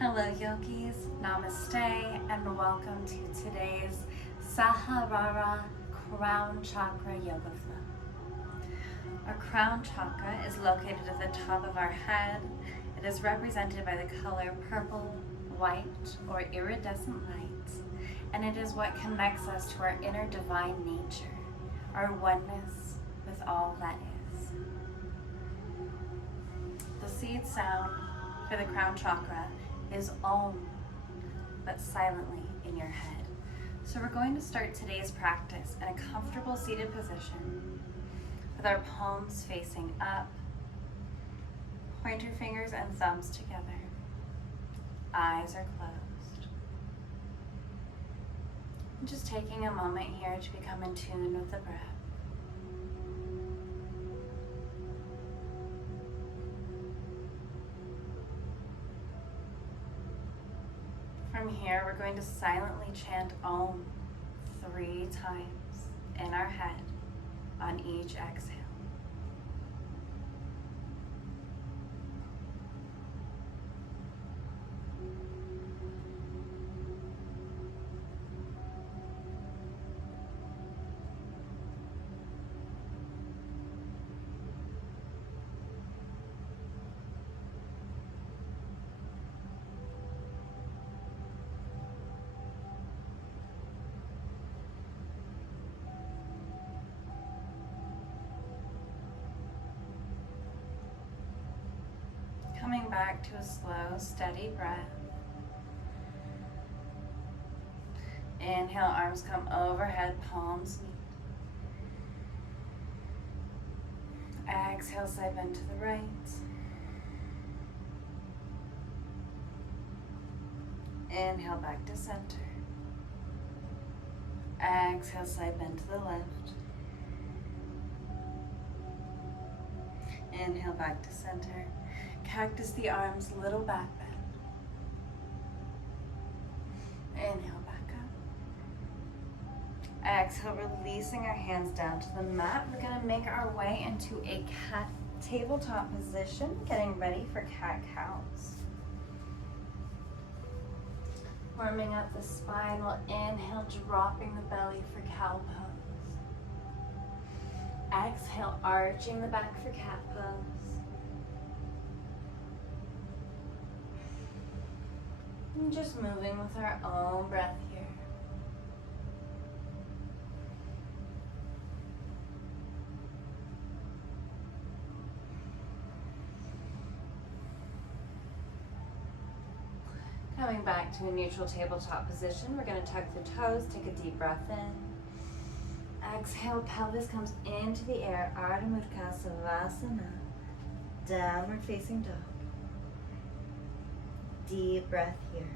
Hello yogis, namaste, and welcome to today's Saharara Crown Chakra Yoga Flow. Our crown chakra is located at the top of our head. It is represented by the color purple, white, or iridescent light, and it is what connects us to our inner divine nature, our oneness with all that is. The seed sound for the crown chakra is Om, but silently in your head. So we're going to start today's practice in a comfortable seated position with our palms facing up, pointer fingers and thumbs together. Eyes are closed. And just taking a moment here to become in tune with the breath. From here, we're going to silently chant Om 3 times in our head on each exhale. Coming back to a slow, steady breath. Inhale, arms come overhead, palms meet. Exhale, side bend to the right. Inhale, back to center. Exhale, side bend to the left. Inhale, back to center. Cactus the arms, little back bend. Inhale, back up. Exhale, releasing our hands down to the mat. We're gonna make our way into a cat tabletop position, getting ready for cat-cows. Warming up the spine, we'll inhale, dropping the belly for cow pose. Exhale, arching the back for cat pose. And just moving with our own breath here. Coming back to a neutral tabletop position, we're going to tuck the toes, take a deep breath in. Exhale, pelvis comes into the air, Ardha Mukha Savasana, downward facing dog. Deep breath here.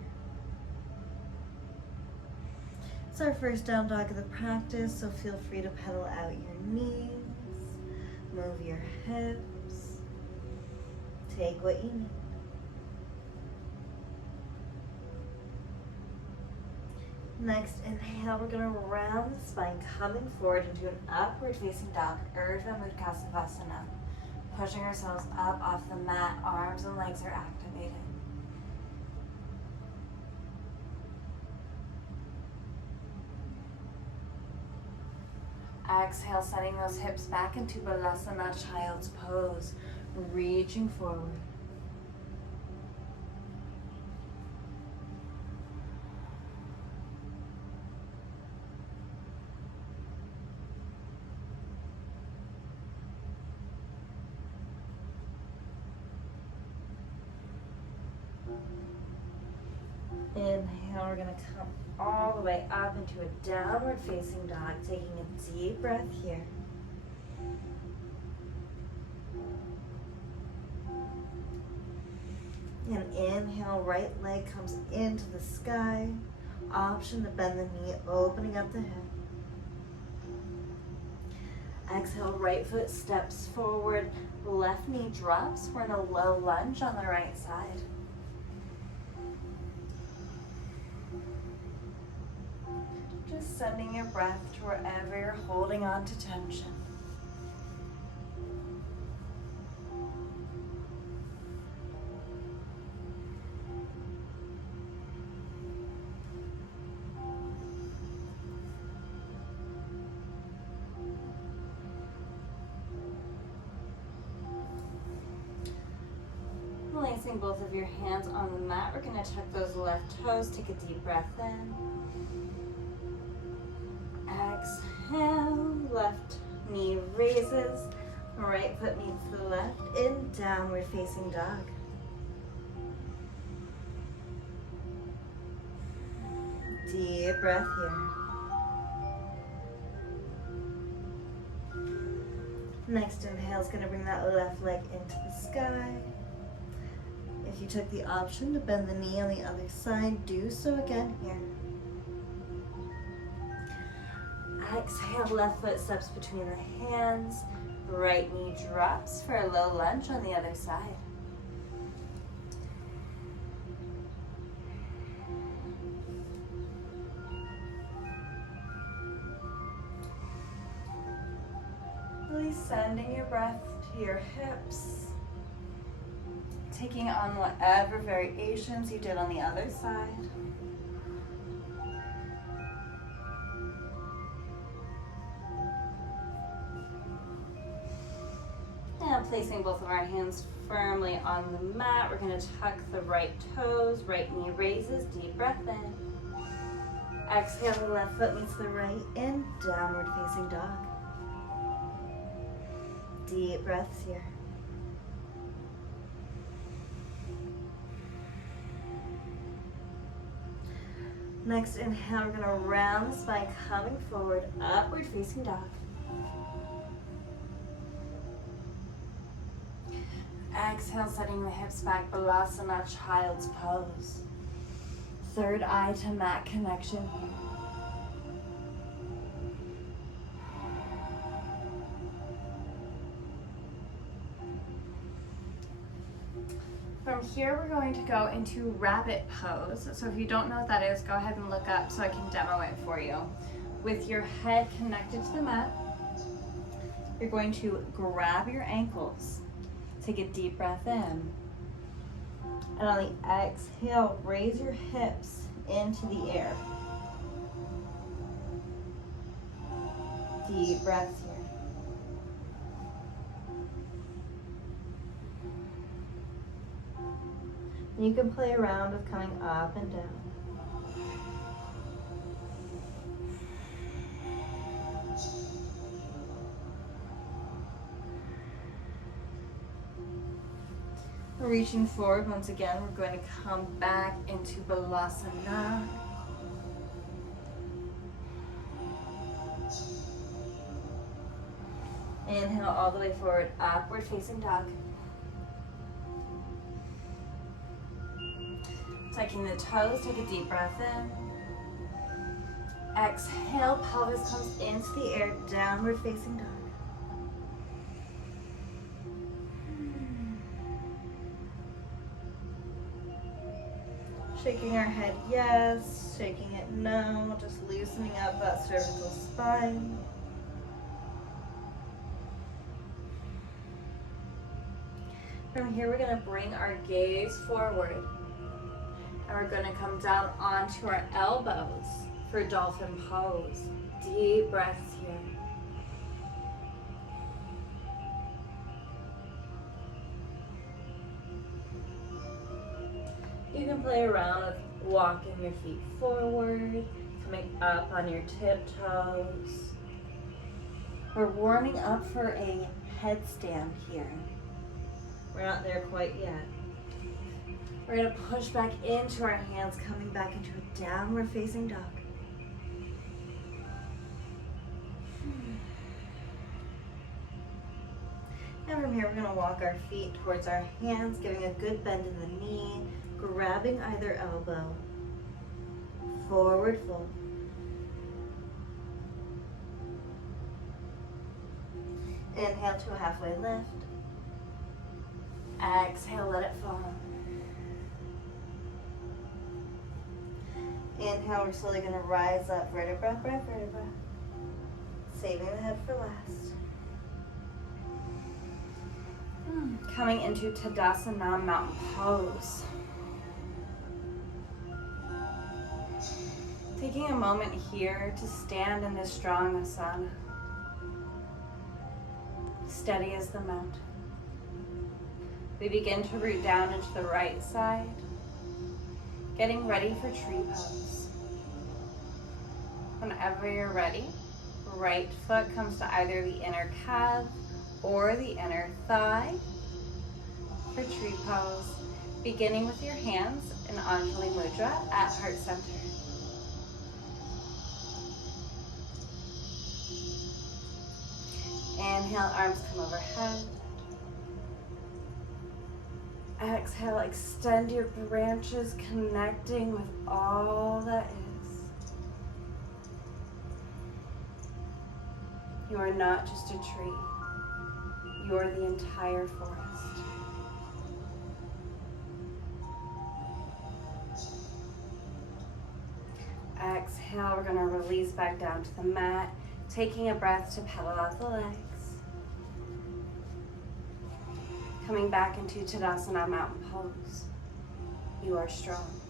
It's our first down dog of the practice, so feel free to pedal out your knees, move your hips, take what you need. Next inhale, we're going to round the spine, coming forward into an upward facing dog, Urdhva Mukha Savasana. Pushing ourselves up off the mat, arms and legs are activated. Exhale, sending those hips back into Balasana, child's pose, reaching forward. Inhale, we're going to come all the way up into a downward facing dog, taking a deep breath here. And inhale, right leg comes into the sky. Option to bend the knee, opening up the hip. Exhale, right foot steps forward, left knee drops. We're in a low lunge on the right side. Just sending your breath to wherever you're holding on to tension. Placing both of your hands on the mat, we're going to tuck those left toes. Take a deep breath in. Exhale, left knee raises, right foot meets the left in downward facing dog. Deep breath here. Next inhale is going to bring that left leg into the sky. If you took the option to bend the knee on the other side, do so again here. Exhale, left foot steps between the hands. Right knee drops for a low lunge on the other side. Really sending your breath to your hips. Taking on whatever variations you did on the other side. And placing both of our hands firmly on the mat, we're going to tuck the right toes, right knee raises, deep breath in. Exhale, the left foot meets the right in downward facing dog. Deep breaths here. Next inhale, we're going to round the spine, coming forward, upward facing dog. Exhale, setting the hips back, Balasana, child's pose. Third eye to mat connection. From here, we're going to go into rabbit pose. So if you don't know what that is, go ahead and look up so I can demo it for you. With your head connected to the mat, you're going to grab your ankles. Take a deep breath in. And on the exhale, raise your hips into the air. Deep breaths here. You can play around with coming up and down. Reaching forward, once again, we're going to come back into Balasana. Inhale all the way forward, upward facing dog. Tucking the toes, take a deep breath in. Exhale, pelvis comes into the air, downward facing dog. Shaking our head yes, shaking it no, just loosening up that cervical spine. From here, we're going to bring our gaze forward. And we're going to come down onto our elbows for dolphin pose. Deep breaths here. You can play around with walking your feet forward, coming up on your tiptoes. We're warming up for a headstand here. We're not there quite yet. We're going to push back into our hands, coming back into a downward facing dog. And from here, we're going to walk our feet towards our hands, giving a good bend in the knee, grabbing either elbow, forward fold. Inhale to a halfway lift. Exhale, let it fall. Inhale, we're slowly going to rise up, vertebra by vertebra, saving the head for last. Coming into Tadasana, mountain pose. Taking a moment here to stand in this strong asana. Steady as the mountain. We begin to root down into the right side, getting ready for tree pose. Whenever you're ready, right foot comes to either the inner calf or the inner thigh for tree pose, beginning with your hands in Anjali Mudra at heart center. Inhale, arms come overhead. Exhale, extend your branches, connecting with all that is. You are not just a tree. You are the entire forest. Exhale, we're going to release back down to the mat, taking a breath to pedal out the legs. Coming back into Tadasana, mountain pose. You are strong.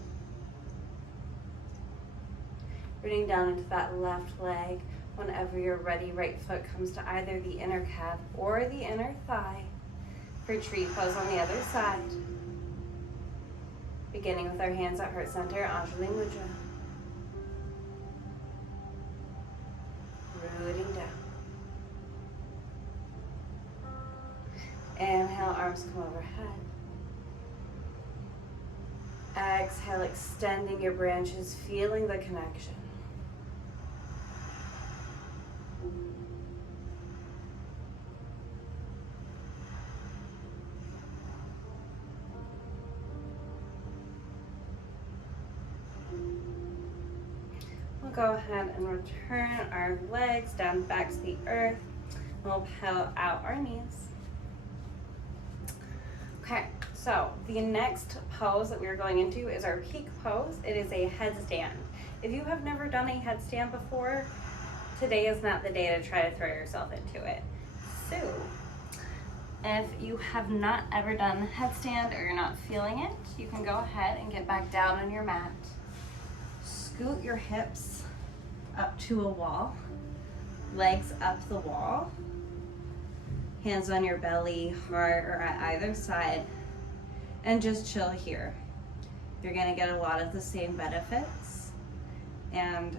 Rooting down into that left leg. Whenever you're ready, right foot comes to either the inner calf or the inner thigh for tree pose on the other side. Beginning with our hands at heart center, Anjali Mudra. Rooting down. Inhale, arms come overhead. Exhale, extending your branches, feeling the connection. We'll go ahead and return our legs down back to the earth. We'll pedal out our knees. Okay, so the next pose that we're going into is our peak pose. It is a headstand. If you have never done a headstand before, today is not the day to try to throw yourself into it. So, if you have not ever done headstand or you're not feeling it, you can go ahead and get back down on your mat. Scoot your hips up to a wall, legs up the wall. Hands on your belly, heart, or at either side, and just chill here. You're gonna get a lot of the same benefits and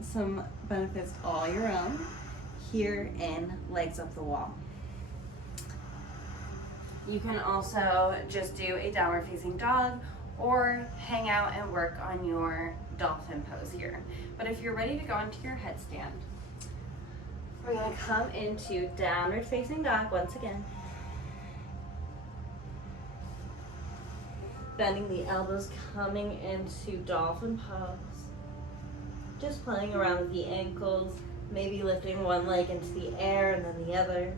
some benefits all your own here in legs up the wall. You can also just do a downward facing dog or hang out and work on your dolphin pose here. But if you're ready to go into your headstand, we're going to come into downward facing dog once again. Bending the elbows, coming into dolphin pose. Just playing around with the ankles, maybe lifting one leg into the air and then the other.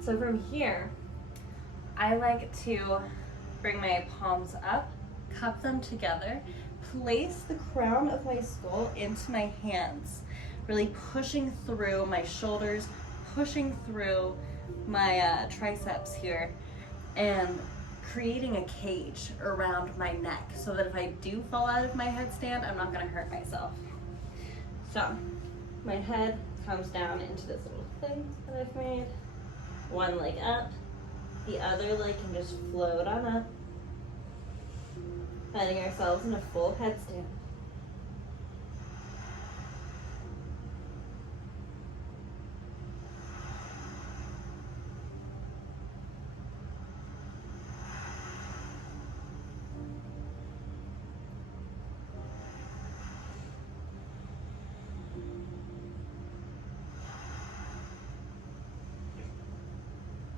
So from here, I like to bring my palms up, cup them together, place the crown of my skull into my hands, really pushing through my shoulders, pushing through my triceps here, and creating a cage around my neck so that if I do fall out of my headstand, I'm not going to hurt myself. So my head comes down into this little thing that I've made. One leg up, the other leg can just float on up. Finding ourselves in a full headstand.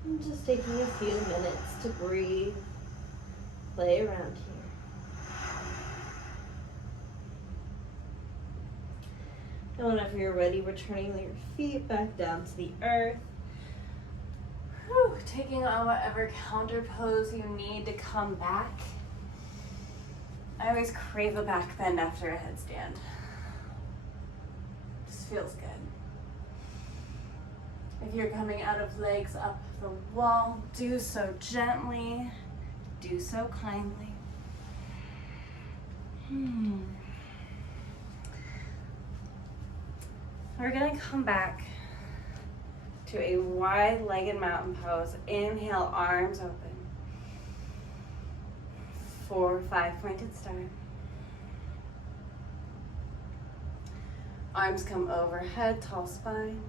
And just taking a few minutes to breathe, play around here. And whenever you're ready, returning your feet back down to the earth. Whew, taking on whatever counter pose you need to come back. I always crave a back bend after a headstand. Just feels good. If you're coming out of legs up the wall, do so gently, do so kindly. We're gonna come back to a wide-legged mountain pose. Inhale, arms open. 4, 5-pointed star. Arms come overhead, tall spine.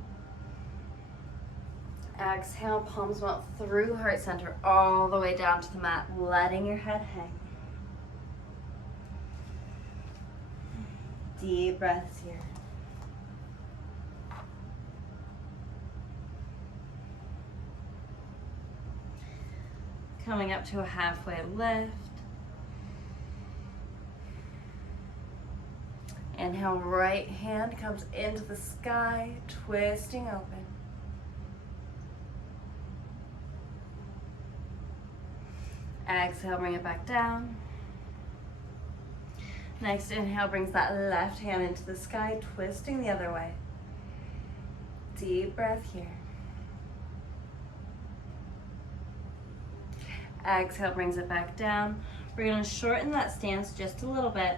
Exhale, palms melt through heart center all the way down to the mat, letting your head hang. Deep breaths here. Coming up to a halfway lift. Inhale, right hand comes into the sky, twisting open. Exhale, bring it back down. Next inhale brings that left hand into the sky, twisting the other way. Deep breath here. Exhale brings it back down. We're going to shorten that stance just a little bit.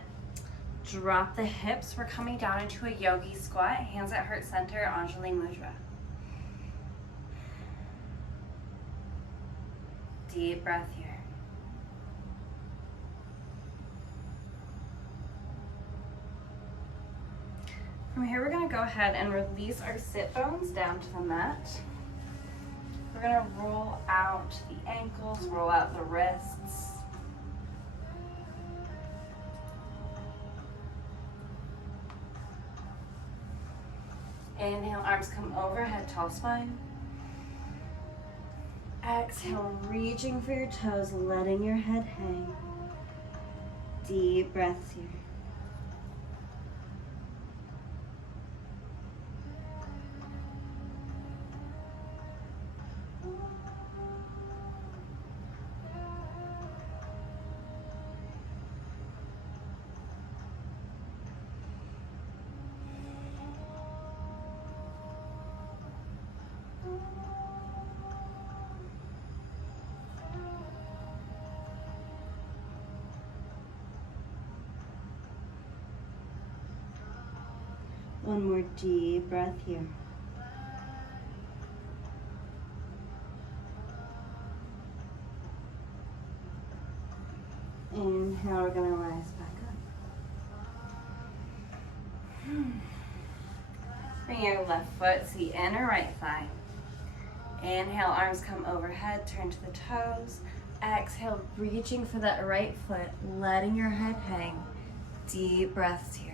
Drop the hips. We're coming down into a yogi squat. Hands at heart center, Anjali Mudra. Deep breath here. From here, we're going to go ahead and release our sit bones down to the mat. We're going to roll out the ankles, roll out the wrists. Inhale, arms come overhead, tall spine. Exhale, reaching for your toes, letting your head hang. Deep breaths here. One more deep breath here. Inhale, we're going to rise back up. Bring your left foot to the inner right thigh. Inhale, arms come overhead, turn to the toes. Exhale, reaching for that right foot, letting your head hang. Deep breaths here.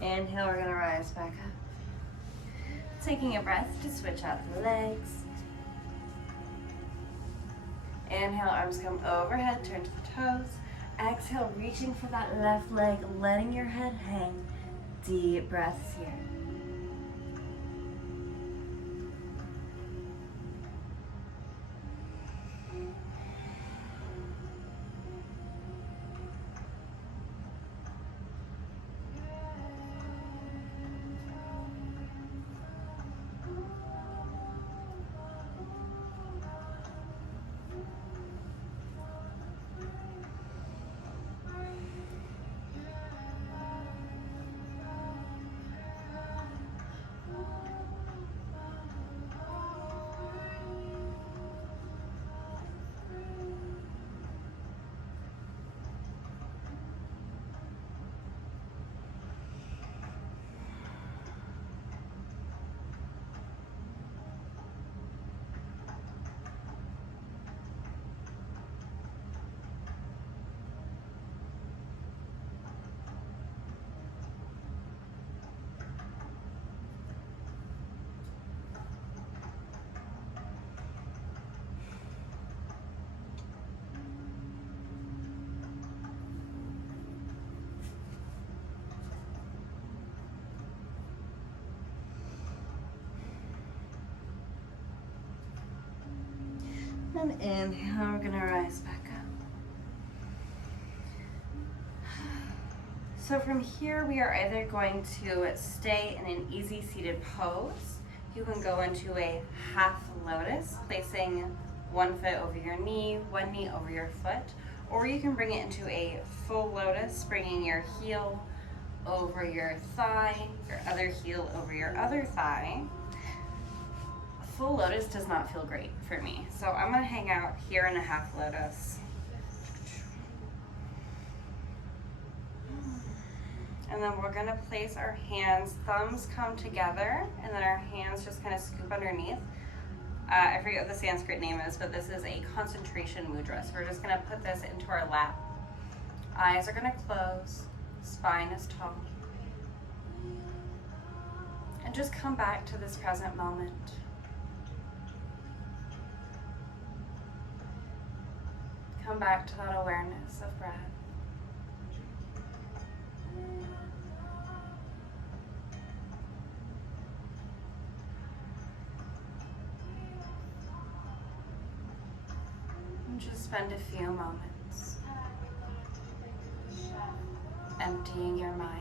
Inhale, we're going to rise back up. Taking a breath to switch out the legs. Inhale, arms come overhead, turn to the toes. Exhale, reaching for that left leg, letting your head hang. Deep breaths here. And inhale, we're gonna rise back up. So from here, we are either going to stay in an easy seated pose. You can go into a half lotus, placing one foot over your knee, one knee over your foot, or you can bring it into a full lotus, bringing your heel over your thigh, your other heel over your other thigh. Full lotus does not feel great for me, so I'm gonna hang out here in a half lotus. And then we're gonna place our hands, thumbs come together, and then our hands just kind of scoop underneath. I forget what the Sanskrit name is, but this is a concentration mudra. So we're just gonna put this into our lap. Eyes are gonna close, spine is tall. And just come back to this present moment. Come back to that awareness of breath. And just spend a few moments emptying your mind.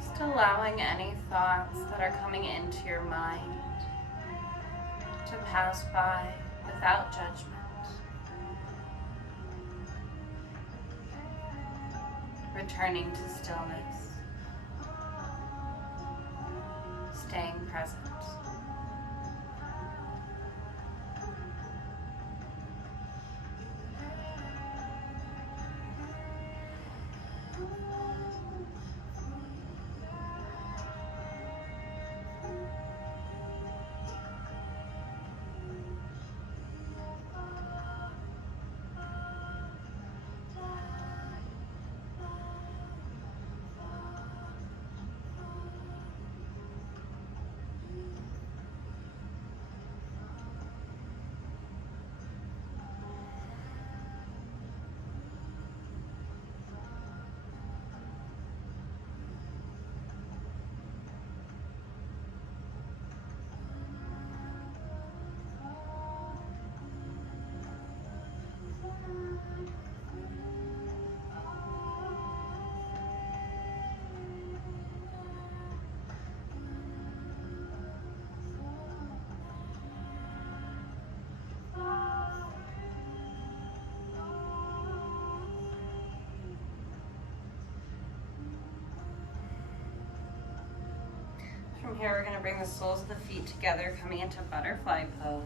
Just allowing any thoughts that are coming into your mind to pass by without judgment. Returning to stillness. Staying present. From here, we're going to bring the soles of the feet together, coming into butterfly pose.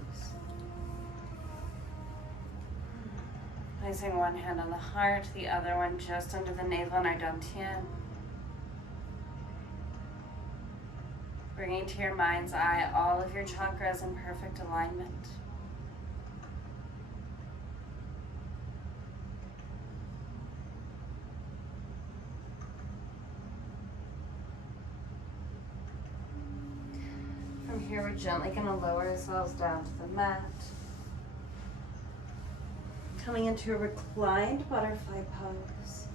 Placing one hand on the heart, the other one just under the navel in our dantian. Bringing to your mind's eye all of your chakras in perfect alignment. From here, we're gently going to lower ourselves down to the mat. Coming into a reclined butterfly pose.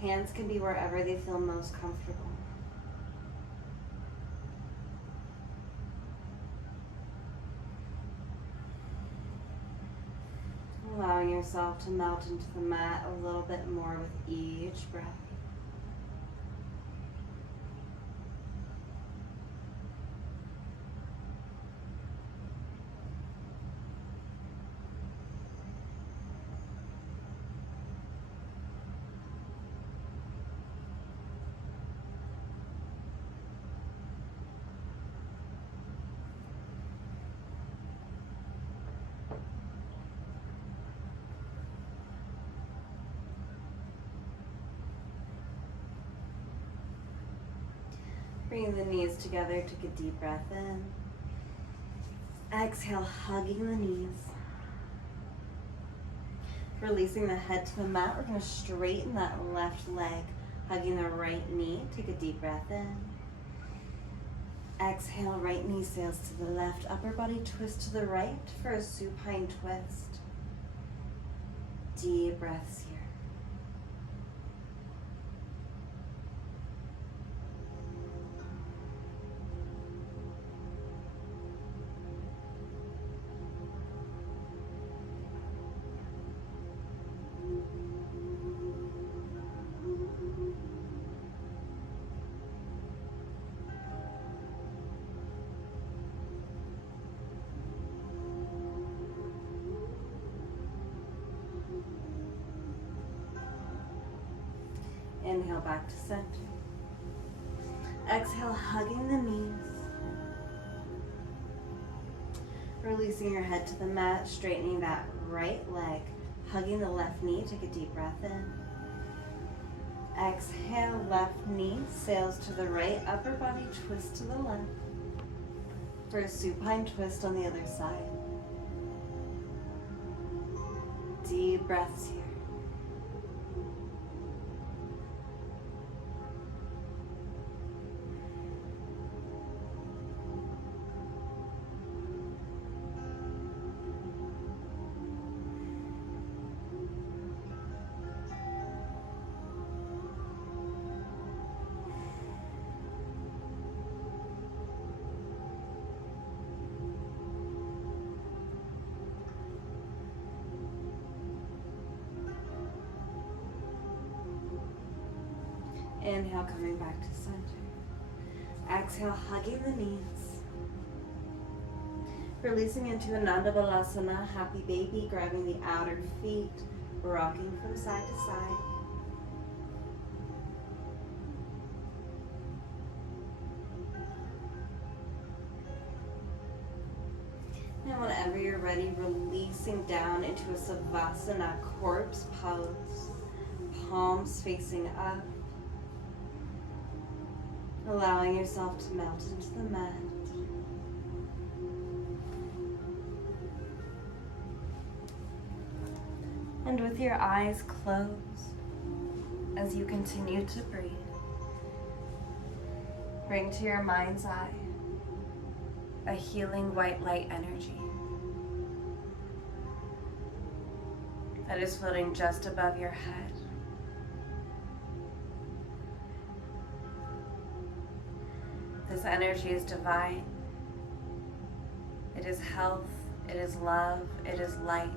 Hands can be wherever they feel most comfortable. Allowing yourself to melt into the mat a little bit more with each breath. Bring the knees together, take a deep breath in. Exhale, hugging the knees. Releasing the head to the mat, we're going to straighten that left leg, hugging the right knee. Take a deep breath in. Exhale, right knee sails to the left, upper body twist to the right for a supine twist. Deep breaths here. Inhale back to center. Exhale, hugging the knees. Releasing your head to the mat, straightening that right leg, hugging the left knee. Take a deep breath in. Exhale, left knee sails to the right, upper body twist to the left for a supine twist on the other side. Deep breaths here. Inhale, coming back to center. Exhale, hugging the knees. Releasing into Ananda Balasana, happy baby, grabbing the outer feet, rocking from side to side. And whenever you're ready, releasing down into a Savasana, corpse pose, palms facing up. Allowing yourself to melt into the mat. And with your eyes closed, as you continue to breathe, bring to your mind's eye a healing white light energy that is floating just above your head. This energy is divine. It is health, it is love, it is light.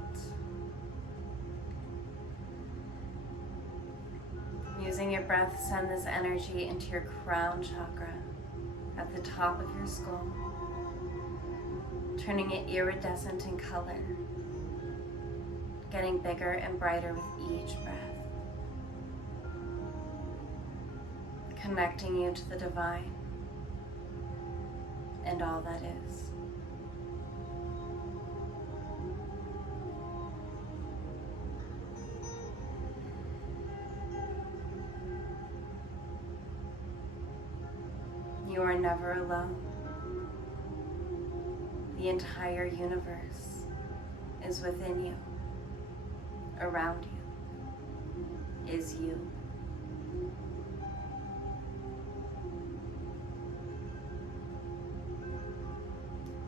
Using your breath, send this energy into your crown chakra at the top of your skull, turning it iridescent in color, getting bigger and brighter with each breath, connecting you to the divine and all that is. You are never alone. The entire universe is within you, around you, is you.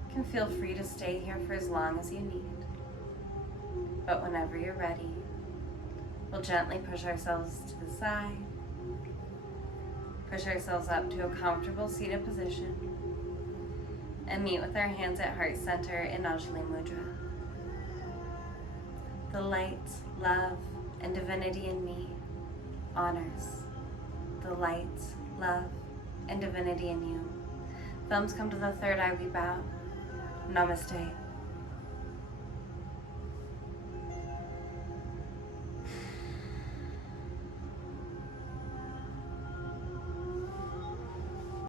You can feel free to stay here for as long as you need, but whenever you're ready, we'll gently push ourselves to the side, push ourselves up to a comfortable seated position, and meet with our hands at heart center in Anjali Mudra. The light, love, and divinity in me honors the light, love, and divinity in you. Thumbs come to the third eye, we bow. Namaste.